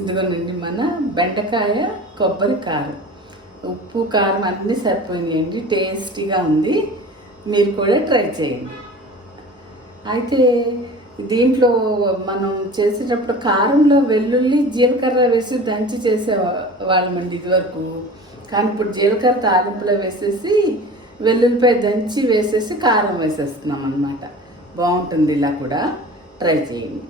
ఇదిగోనండి మన బెండకాయ కొబ్బరి కారం. ఉప్పు కారం అన్నీ సరిపోయినాయండి, టేస్టీగా ఉంది. మీరు కూడా ట్రై చేయండి. అయితే దీంట్లో మనం చేసేటప్పుడు కారంలో వెల్లుల్లి జీలకర్ర వేసి దంచి చేసేవాళ్ళమండి ఇదివరకు. కానీ ఇప్పుడు జీలకర్ర తాలింపులో వేసేసి వెల్లుల్లిపై దంచి వేసేసి కారం వేసేస్తున్నాం అన్నమాట. బాగుంటుంది, ఇలా కూడా ట్రై చేయండి.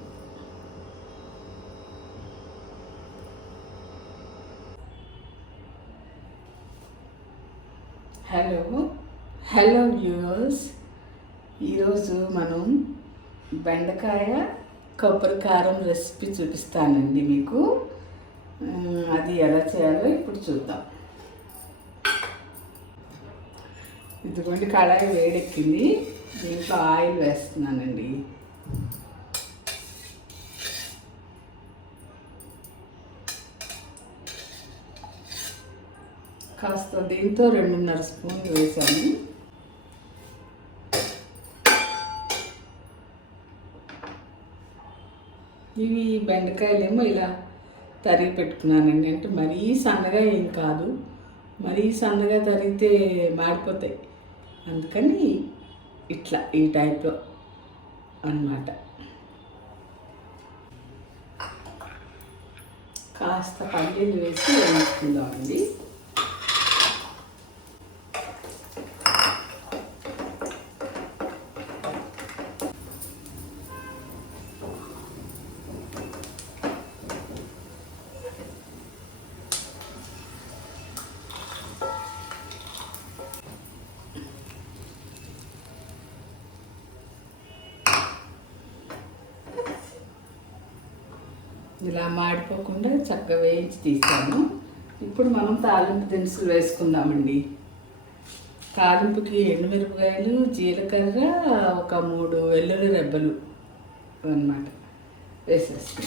హలో హలో వ్యూవర్స్, ఈరోజు మనం బెండకాయ కొబ్బరి కారం రెసిపీ చూపిస్తానండి మీకు. అది ఎలా చేయాలో ఇప్పుడు చూద్దాం. ఇదిగోండి, కడాయి వేడెక్కింది, దీంట్లో ఆయిల్ వేస్తున్నానండి. కాస్త దీంతో 2.5 స్పూన్లు వేసాను. ఇవి బెండకాయలేమో ఇలా తరిగి పెట్టుకున్నానండి. అంటే మరీ సన్నగా ఏం కాదు, మరీ సన్నగా తరిగితే మాడిపోతాయి, అందుకని ఇట్లా ఈ టైప్లో అన్నమాట. కాస్త పల్లీలు వేసి వేయించుకుందామండి. ఇలా మాడిపోకుండా చక్కగా వేయించి తీసాను. ఇప్పుడు మనం తాలింపు దినుసులు వేసుకుందామండి. తాలింపుకి ఎండుమిరపకాయలు, జీలకర్ర, ఒక 3 వెల్లుల్లి రెబ్బలు అన్నమాట వేసేస్తాం.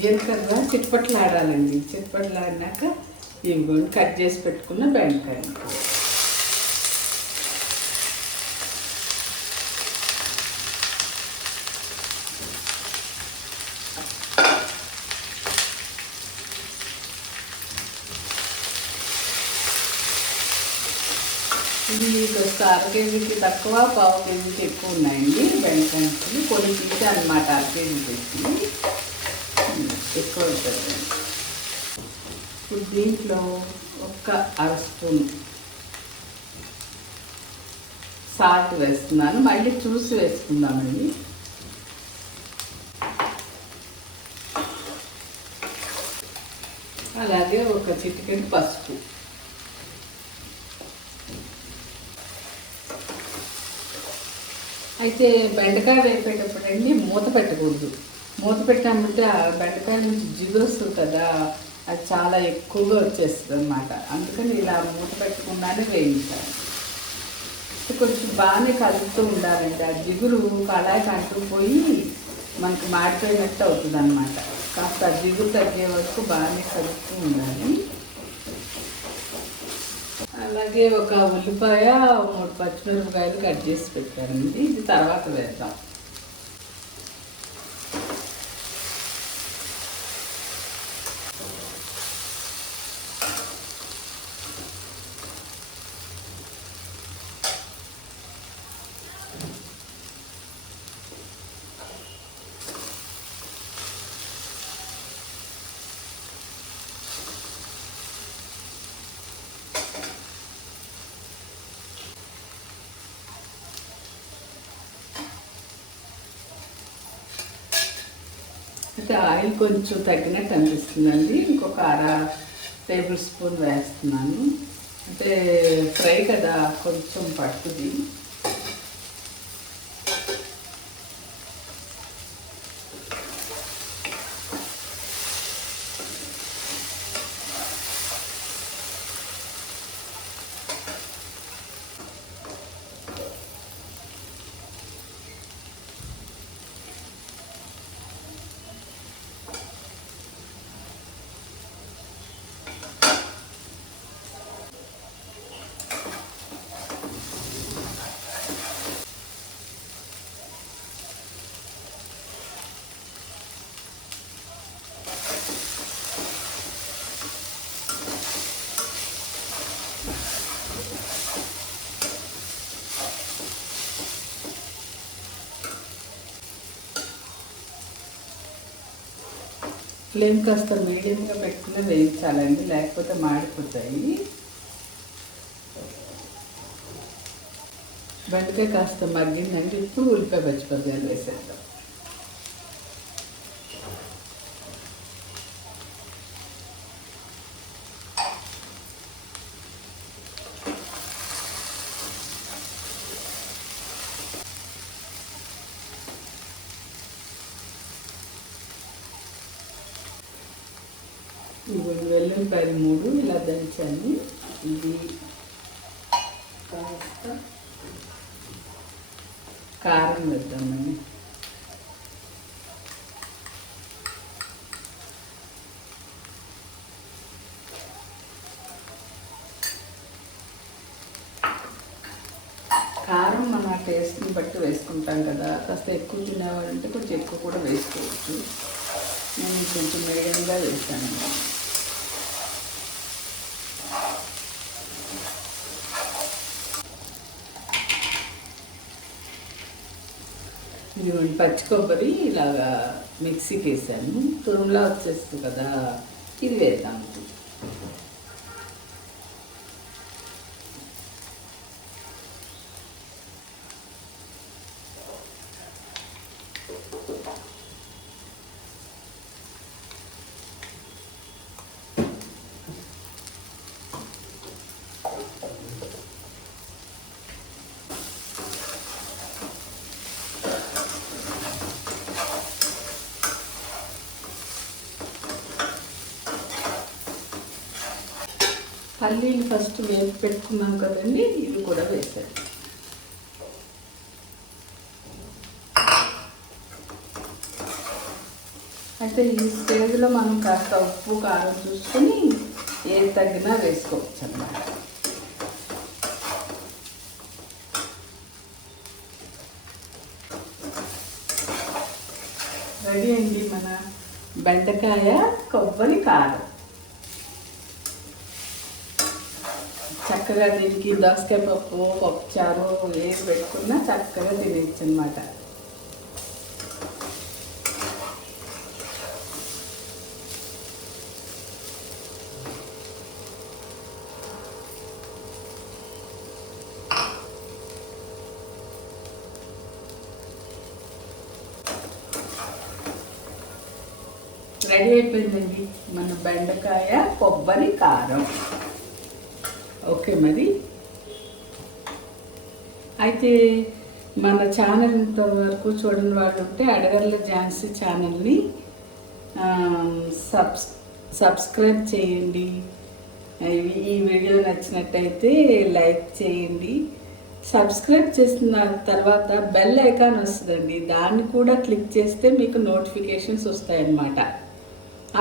జీలకర్ర చిట్పట్లాడాలండి. చిట్పట్లాడినాక ఇవి కట్ చేసి పెట్టుకున్న బెండకాయ ఇది ఒక 1/2 కేజీకి తక్కువ, 1/4 కేజీకి ఎక్కువ ఉన్నాయండి బెండకాయలు. కొన్ని తీసి అన్నమాట, 1/2 కేజీ తెచ్చి ఎక్కువ ఉంటుంది. ఇప్పుడు దీంట్లో ఒక 1/2 స్పూన్ సాల్ట్ వేస్తున్నాను. మళ్ళీ చూసి వేసుకుందామండి. అలాగే ఒక చిటికెడు పసుపు. అయితే బెండకాయ వేపేటప్పుడు అండి మూత పెట్టకూడదు. మూత పెట్టామంటే ఆ బెండకాయ నుంచి జిగురు వస్తుంది కదా, అది చాలా ఎక్కువగా వచ్చేస్తుంది అన్నమాట. అందుకని ఇలా మూత పెట్టకుండానే వేయించాలి. కొంచెం బాగానే కలుపుతూ ఉండాలండి. ఆ జిగురు కళాయికి అంటుకుపోయి మనకు మాడిపోయినట్టు అవుతుంది అన్నమాట. కాస్త ఆ జిగురు తగ్గే వరకు బాగానే కలుపుతూ ఉండాలి. అలాగే ఒక ఉల్లిపాయ, 3 పచ్చిమిరపకాయలు కట్ చేసి పెట్టానండి. ఇది తర్వాత వేద్దాం. అయితే ఆయిల్ కొంచెం తగ్గినట్టు అనిపిస్తుందండి. ఇంకొక 1/2 టేబుల్ స్పూన్ వేస్తున్నాను. అంటే ఫ్రై కదా, కొంచెం పడుతుంది. ఫ్లేమ్ కాస్త మీడియంగా పెట్టుకుని వేయించాలండి, లేకపోతే మాడిపోతాయి. బెండకాయ కాస్త మగ్గిందండి. ఇప్పుడు ఉల్లిపాయ పచ్చిమిరపకాయలు వేసేద్దాం. ఇవ్వండి, వెల్లుల్లిపాయలు 3 ఇలా దంచాను. ఇది కాస్త కారం వేద్దామండి. కారం మన టేస్ట్ని బట్టి వేసుకుంటాం కదా, కాస్త ఎక్కువ తినేవాళ్ళంటే కొంచెం ఎక్కువ కూడా వేసుకోవచ్చు. నేను కొంచెం మీడియంగా వేసాను. ఇదిగోండి, పచ్చి కొబ్బరి ఇలాగా మిక్సీకి వేసాను. తురుములా వచ్చేస్తుంది కదా, ఇది వేద్దాము. పల్లీలు ఫస్ట్ వేసి పెట్టుకున్నాం కదండి, ఇది కూడా వేసాను. అయితే ఈ స్టేజ్లో మనం కాస్త ఉప్పు కారం చూసుకొని ఏది తగ్గినా వేసుకోవచ్చు అన్నమాట. రెడీ అయింది మన బెండకాయ కొబ్బరి కారం. చక్కగా దీనికి దోసకాయ పప్పు, పప్పుచారు ఏది పెట్టుకున్నా చక్కగా తినేయచ్చు అన్నమాట. రెడీ అయిపోయిందండి మన బెండకాయ కొబ్బరి కారం. ఓకే, మరి అయితే మన ఛానల్ ఇంతవరకు చూడని వాళ్ళు ఉంటే అడగర్ల ఝాన్సీ ఛానల్ని సబ్స్క్రైబ్ చేయండి. ఈ వీడియో నచ్చినట్టయితే లైక్ చేయండి. సబ్స్క్రైబ్ చేసిన తర్వాత బెల్ ఐకాన్ వస్తుందండి, దాన్ని కూడా క్లిక్ చేస్తే మీకు నోటిఫికేషన్స్ వస్తాయన్నమాట.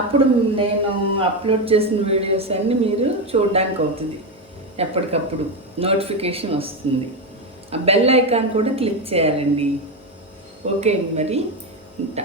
అప్పుడు నేను అప్లోడ్ చేసిన వీడియోస్ అన్నీ మీరు చూడడానికి అవుతుంది. ఎప్పటికప్పుడు నోటిఫికేషన్ వస్తుంది. ఆ బెల్ ఐకాన్ కూడా క్లిక్ చేయాలండి. ఓకే, మరి ఉంటా.